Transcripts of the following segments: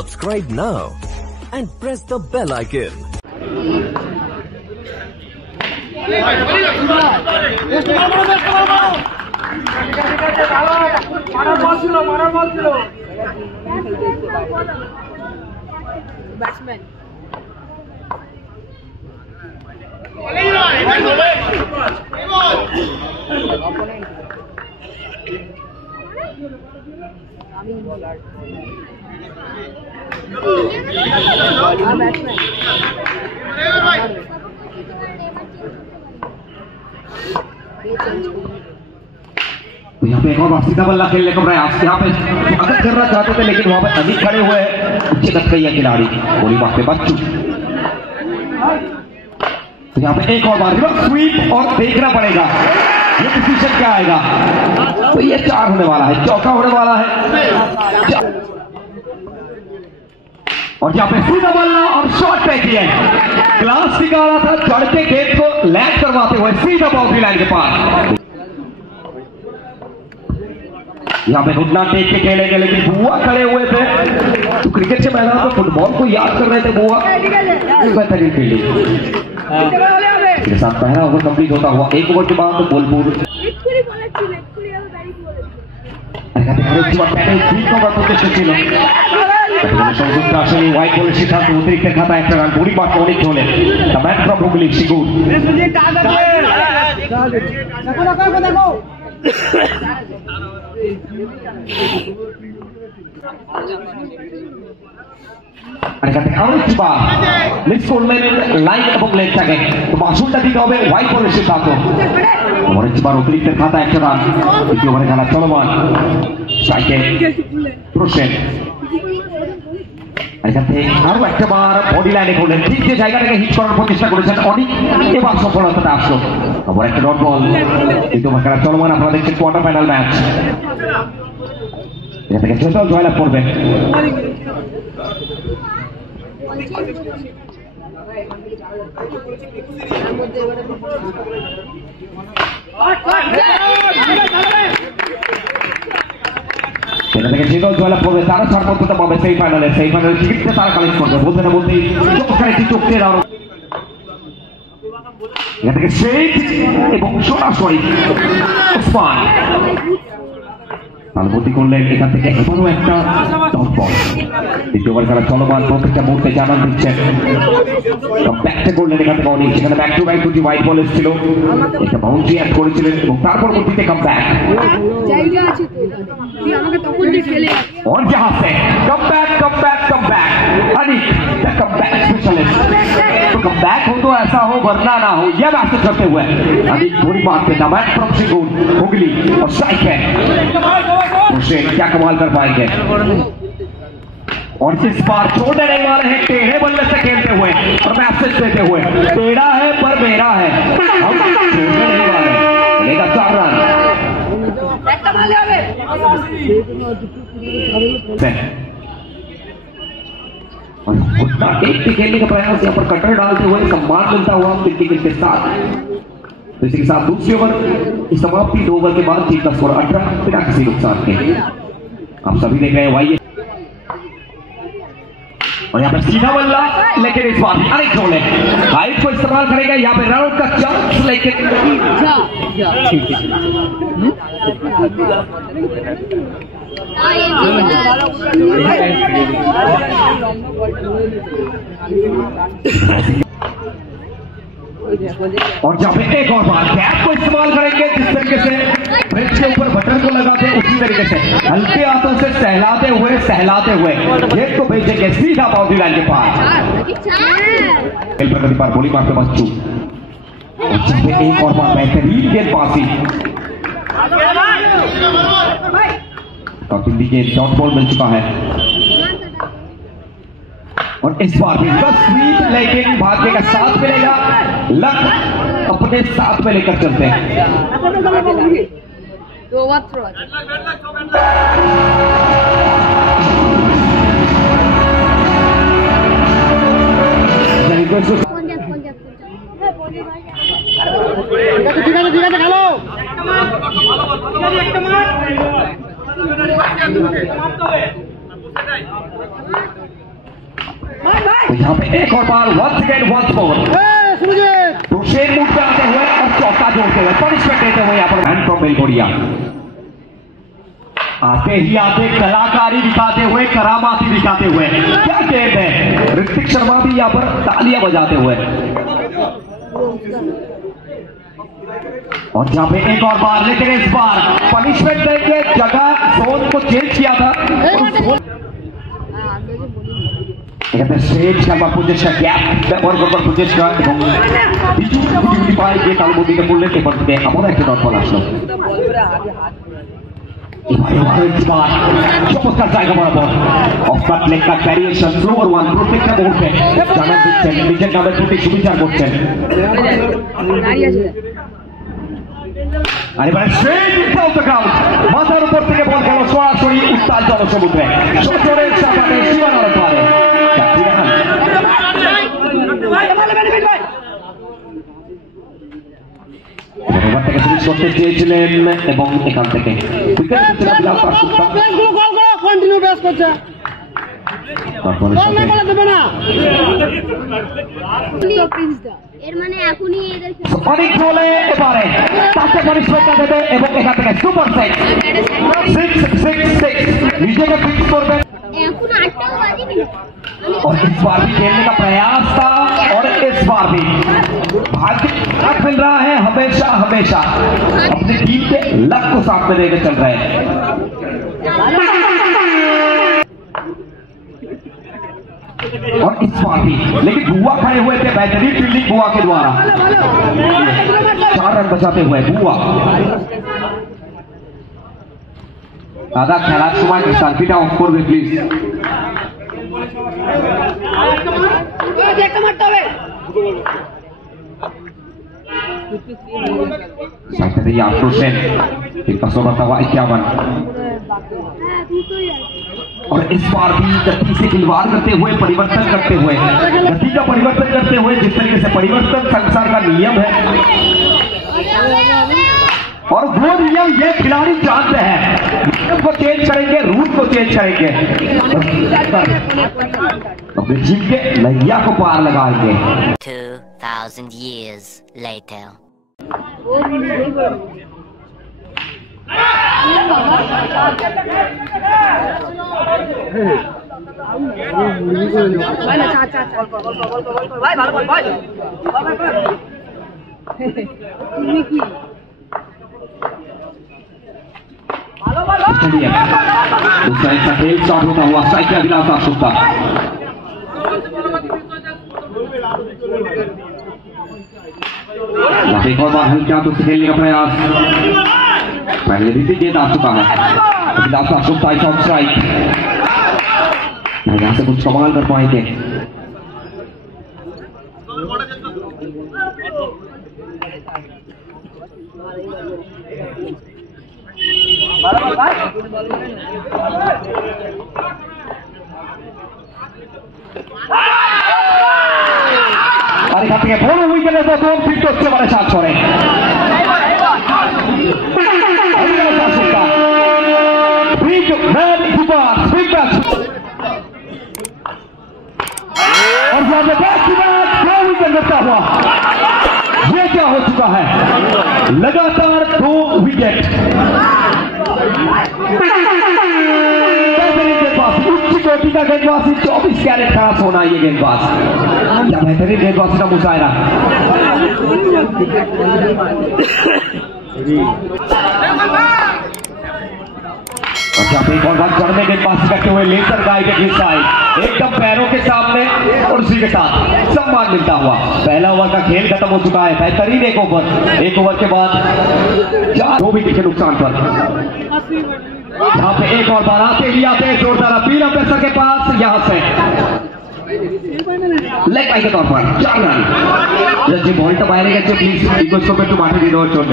Subscribe now and press the bell icon. Batsman. यहाँ पे एक और सीधा बल्ला खेलने का प्रयास, यहाँ पे स्वागत करना चाहते थे लेकिन वहां पे अधिक खड़े हुए उच्च कद का खिलाड़ी गोली मार पे बच्चू। तो यहाँ पे एक और बार स्वीप और देखना पड़ेगा ये डिसीजन क्या आएगा। तो ये 4 होने वाला है, चौका होने वाला है और यहाँ पे सीधा बल्ला और शॉट पे किया ग्लास निकाला था चढ़ते गेंद को लैंड करवाते हुए सीधा बाउंड्री लाइन के पास। यहाँ पे घुटना टेक के खेलेंगे लेकिन बुआ खड़े हुए थे तो क्रिकेट के मैदान में फुटबॉल को याद कर रहे थे बुआ। बेहतरीन फील्डिंग के साथ पहला ओवर कंप्लीट होता हुआ 1 ओवर के बाद बोलपुर व्हाइट बॉल सिद्धांत अतिरिक्त खाता एक রান পরিবার অনেক চলে দ্য ম্যান ফ্রম হুগলি সিগুর। মিস করলেন লাইন এবং লেগটাকে তো মাসুলটা দিতে হবে হোয়াইট বলের সিদ্ধান্ত। অনেকবার অতিরিক্ত খাতা একটা রান দ্বিতীয় ওভারে খেলা চলমান স্ট্রাইকে প্রসেন এখান থেকে আরো একটা বার বডি লাইনে করলেন ঠিক যে জায়গাটাকে হিট করার প্রচেষ্টা করেছেন অনেক এবার সফলতাটা আসলো। আবার একটা ডট বল দ্বিতীয় ওভার খেলা চলমান আপনারা দেখছেন কোয়ার্টার ফাইনাল ম্যাচ এখান থেকে জয়দল জয়লাভ করবেন। এখান থেকে যে দল জয়লাভ করবে তারা ছাড়পত্রটা পাবে সেই ফাইনালে টিকিটটা তারা কালেক্ট করবে বলতে না বলতেই চোখখানে একটি চোখ দিয়ে দাঁড়ো এখান থেকে শেখ এবং সরাসরি ওসমান তালবন্দি করলেন এখান থেকে এখনো একটা ডট বল দ্বিতীয় ওভার খেলা চলমান প্রত্যেকটা মুহূর্তে জানান দিচ্ছেন ব্যাকটা করলেন এখান থেকে অনেক সেখানে ব্যাক টু ব্যাক দুটি হোয়াইট বল এসেছিল একটা বাউন্ডারি অ্যাড করেছিলেন এবং তারপর পরবর্তীতে কাম ব্যাক और जहां से कम बैक अनिक द कम बैक स्पेशलिस्ट तो कम बैक हो तो ऐसा हो वरना ना हो यह मैसेज करते हुए अनिक थोड़ी बात पे नमैन फ्रॉम सिंगूर हुगली और स्ट्राइक है हुसैन क्या कमाल कर पाएंगे और इस बार छोड़ने नहीं वाले हैं टेढ़े बल्ले से खेलते हुए और मैसेज देते हुए टेढ़ा है पर मेरा है हम छोड़ने नहीं वाले मिलेगा 4 रन खेलने का प्रयास यहाँ पर कटर डालते हुए सम्मान मिलता हुआ क्रिकेट के साथ इसी के साथ दूसरी ओवर समाप्ति 2 ओवर के बाद टीम का स्कोर 18 बिना किसी नुकसान के। आप सभी देख रहे हैं वाई और यहाँ पे सीधा बल्ला लेकिन इस बार अनेक जोड़े हाइट को इस्तेमाल करेगा यहाँ पे रन का चांस लेकिन और जब एक और बार कैप को इस्तेमाल करेंगे जिस तरीके से ब्रिज के ऊपर बटन को लगाते हैं उसी तरीके से हल्के हाथों से सहलाते हुए गेंद को भेजेंगे सीधा बाउंड्री लाइन के पास। प्रगति पर गोली मारते बच्चू एक और बार बेहतरीन गेंदबाजी और दिल्ली के डॉट बॉल मिल चुका है और इस बार भी 10 स्वीप लेकिन भाग्य का साथ मिलेगा लक अपने साथ में लेकर चलते हैं। तो यहाँ पे एक और बार once again once more तो शेर मूव पे आते हुए और चौका जोड़ते हुए पनिशमेंट देते हुए यहाँ पर हैंड फ्रॉम बेलगोरिया आते ही आते कलाकारी दिखाते हुए करामाती दिखाते हुए क्या गेम है। ऋतिक शर्मा भी यहाँ पर तालियां बजाते हुए और जहां पे एक और बार लेकिन इस बार पनिशमेंट देंगे जगह जोन को चेंज किया था स्टेज शर्मा पोजिशन গ্যাপ ব্যবহার করবার প্রচেষ্টা এবং কিছু গুটি পায় যে তালবন্দিকে বললেন এবার থেকে আবার একটা ডট বল আসলো চমৎকার জায়গা বরাবর অফকাট লেখা ক্যারিয়েশন ফ্লোর ওয়ান প্রত্যেকটা মুহূর্তে জানান দিচ্ছেন নিজের নামের প্রতি সুবিচার করছেন আর এবারে স্ট্রেট ইনসাইড দ্য গ্রাউন্ড মাথার উপর থেকে বল গেল সরাসরি উত্তাল জনসমুদ্রে সচরের সাপানে সীমানার পারে এবার থেকে ফিনিশ করতে চেয়েছিলেন এবং এখান থেকে কন্টিনিউ ব্যাস করছে এর মানে এখনই এদের অনেক বলে এবারে তাকে পরিষ্কার দেবে এবং এখান থেকে সুপার সেট 6-6-6 নিজেকে ফিক্স করবেন এখন 8টাও বাজেনি और इस बार भी खेलने का प्रयास था और इस बार भी भाग्य साथ मिल रहा है हमेशा हमेशा अपनी टीम के लक को साथ में लेकर चल रहे हैं और इस बार भी लेकिन बुआ खड़े हुए थे बेहतरीन फील्डिंग बुआ के द्वारा 4 रन बचाते हुए बुआ दादा खेलार समय सेल्फीटा ऑफ করবে please Sampai dia Afrosen di pesona tawa 51 और इस बार भी गति से खिलवाड़ करते हुए परिवर्तन करते हुए गति का परिवर्तन करते हुए जिस तरीके से परिवर्तन संसार का नियम है और वो नियम ये खिलाड़ी जानते हैं को चेंज करेंगे रूट को चेंज करेंगे अपने जीव के नैया को पार लगाएंगे 2000 years later चलिए दूसरा हिस्सा खेल स्टार्ट होता हुआ स्ट्राइक के अभिलाष आशुक्ता एक और बार हल्का तो खेलने का प्रयास पहले भी गेंद आ चुका है अभिलाष आशुक्ता इस ऑन स्ट्राइक यहाँ से कुछ कमाल कर पाएंगे আর এখান থেকে বড় উইকেটের প্রথম ফিট হচ্ছে মানে সাত করে और विकेट लेता हुआ ये क्या हो चुका है लगातार 2 विकेट उच्च कोटि का गेंदबाजी 24 कैरेट खराब होना ये गेंदबाज क्या बेहतरीन गेंदबाजी का मुजाहरा जब एक और बार चढ़ने गेंदबाजी करते हुए लेकर गाय के साइड एकदम पैरों के सामने और उसी के साथ सम्मान मिलता हुआ पहला ओवर का खेल खत्म हो चुका है बेहतरीन एक ओवर के बाद 4 विकेट के नुकसान पर यहाँ पे एक और बार आते ही आते जोरदार अपील अम्पायर के पास यहाँ से लेग बाई के तौर पर 4 रन যে বলটা বাইরে গেছে প্লিজ রিকোয়েস্ট করবেন একটু মাঠে দিয়ে দেওয়ার জন্য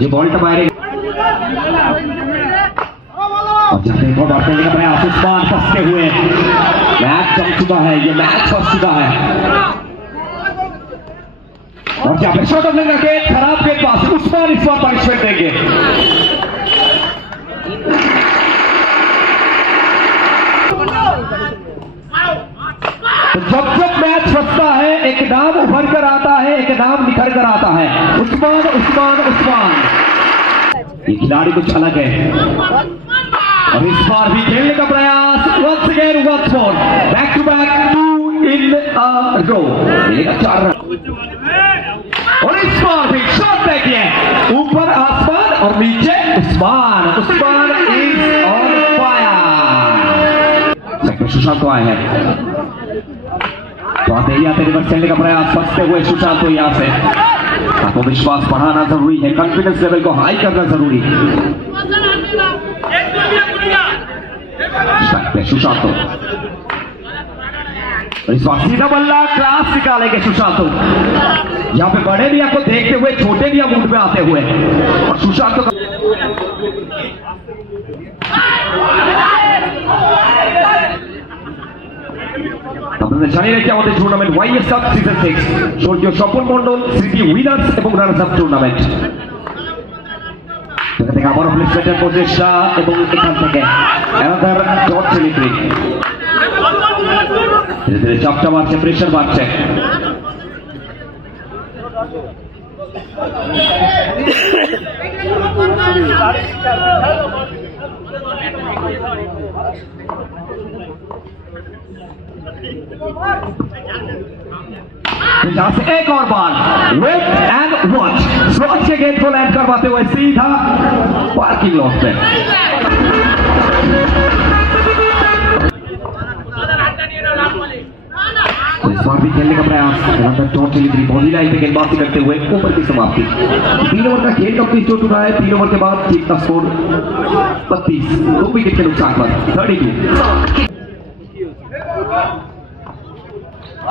যে বলটা বাইরে और जब एक और बार खेलने का प्रयास इस बार फंसते हुए मैच जम चुका है ये मैच फंस चुका है और जहाँ पे शॉट ऑफ के खराब गेंदबाज उस्मान इस बार पनिशमेंट देंगे तो जब सस्ता है, एक नाम उभर कर आता है, एक नाम निखर कर आता है। उस्मान उस्मान उस्मान। ये खिलाड़ी कुछ अलग है और इस बार भी खेलने का प्रयास। once again once more back to back 2 in a row। मिलेगा 4 रन और इस बार भी शॉट बैक है। ऊपर आसमान और नीचे Usman. Usman is on fire. Sushant आए हैं तो आते ही आते रिवर्स खेलने का प्रयास। फंसते हुए सुशांत को यहाँ से आत्मविश्वास बढ़ाना जरूरी है, कॉन्फिडेंस लेवल को हाई करना जरूरी है। सुशांत इस बार सीधा बल्ला क्लास निकालेंगे सुशांत। यहाँ पे बड़े भी आपको देखते हुए छोटे भी मूड में आते हुए और सुशांत को আপনাদের জানিয়ে রাখি আমাদের টুর্নামেন্ট ওয়াইএস কাপ সিজন 6 স্বর্গীয় স্বপন মণ্ডল স্মৃতি উইনার্স এবং রানার্স আপ টুর্নামেন্ট। এখান থেকে আবারও প্লেসমেন্টের প্রচেষ্টা এবং এখান থেকে অ্যানাদার ডট সেলিব্রেট। ধীরে ধীরে চাপটা বাড়ছে, প্রেশার বাড়ছে। यहाँ से एक और बार वेट एंड वॉच स्लॉट के गेट को लैंड करवाते हुए सीधा पार्किंग लॉट पे। तो इस बार भी खेलने का प्रयास। टॉस डिलीवरी बॉडी लाइन पे गेंदबाजी करते हुए ऊपर की समाप्ति। 3 ओवर का खेल कंप्लीट हो चुका है। 3 ओवर के बाद टीम का स्कोर 32, 2 विकेट के नुकसान पर 32।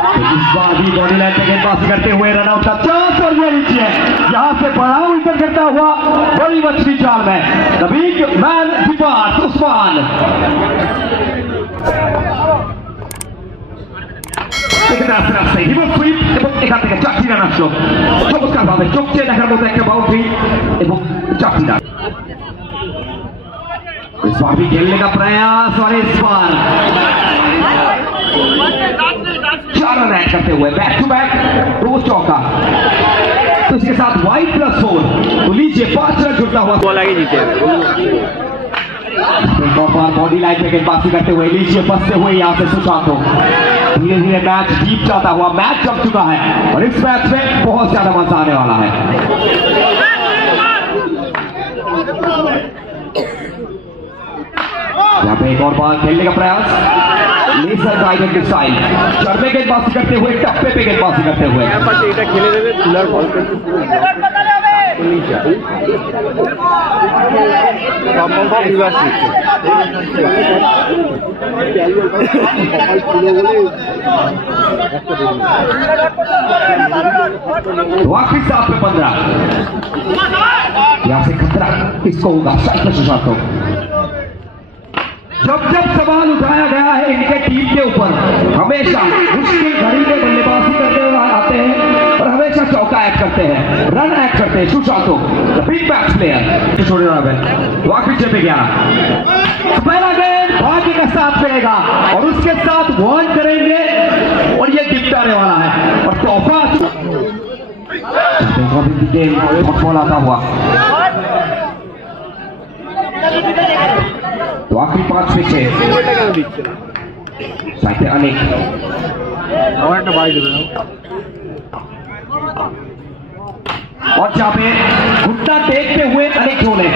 इस बार भी बॉडी लाइन पे गेंदबाजी करते हुए रन आउट का चांस और ये नीचे यहां से बड़ा विकेट करता हुआ बड़ी मछली जाल में the big man departs Usman. এখান থেকে 4টি রান আসলো চমৎকার ভাবে চোখ চেয়ে দেখার মতো একটা বাউন্ডারি এবং 4টি রান। इस बार भी खेलने का प्रयास और इस बार 4 रन ऐड करते हुए बैक टू बैक 2 चौका। तो इसके साथ वाइड +4 तो लीजिए 5 रन जुड़ता हुआ बॉल आगे जीते। बॉडी लाइन पे गेंदबाजी करते हुए लीजिए फंसते हुए यहाँ से सुशांत को धीरे धीरे मैच जीत जाता हुआ मैच जम चुका है और इस मैच में बहुत ज्यादा मजा आने वाला है। यहाँ पे एक और बार खेलने का प्रयास। लेजर गाइडेड स्टाइल चढ़ने गेंदबाजी करते हुए टप्पे पे गेंदबाजी करते हुए खेले देवे तुलार बॉल आखिरी साथ पे 15 यहाँ से खतरा किसको होगा? शायद सुशांत को। जब जब सवाल उठाया गया है इनके टीम के ऊपर हमेशा मुश्किल घड़ी में बल्लेबाजी करते हुए आते हैं और हमेशा चौका ऐड करते हैं, रन ऐड करते हैं। सुशांत बिग बैट्स प्लेयर छोड़ रहा है वो आखिरी पे 11 पहला गेंद भाग्य का साथ मिलेगा और उसके साथ वॉन करेंगे और ये गिफ्टाने वाला है और तोहफा फुटबॉल आता हुआ। तो आखिरी 5 में 6 साइड अनेक और जहां पे घुटना टेकते हुए अनेक झोले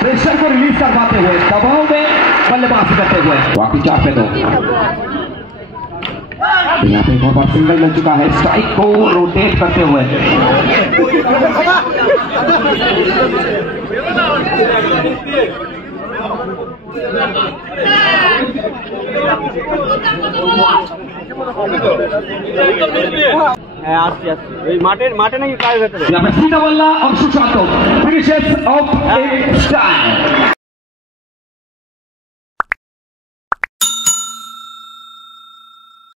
प्रेशर को रिलीज करवाते हुए दबाव में बल्लेबाजी करते हुए बाकी 4 पे 2। यहाँ पे एक और बार सिंगल मिल चुका है स्ट्राइक को रोटेट करते हुए। माटे नहीं सीधा बल्ला और सुशांत फिनिशेस ऑफ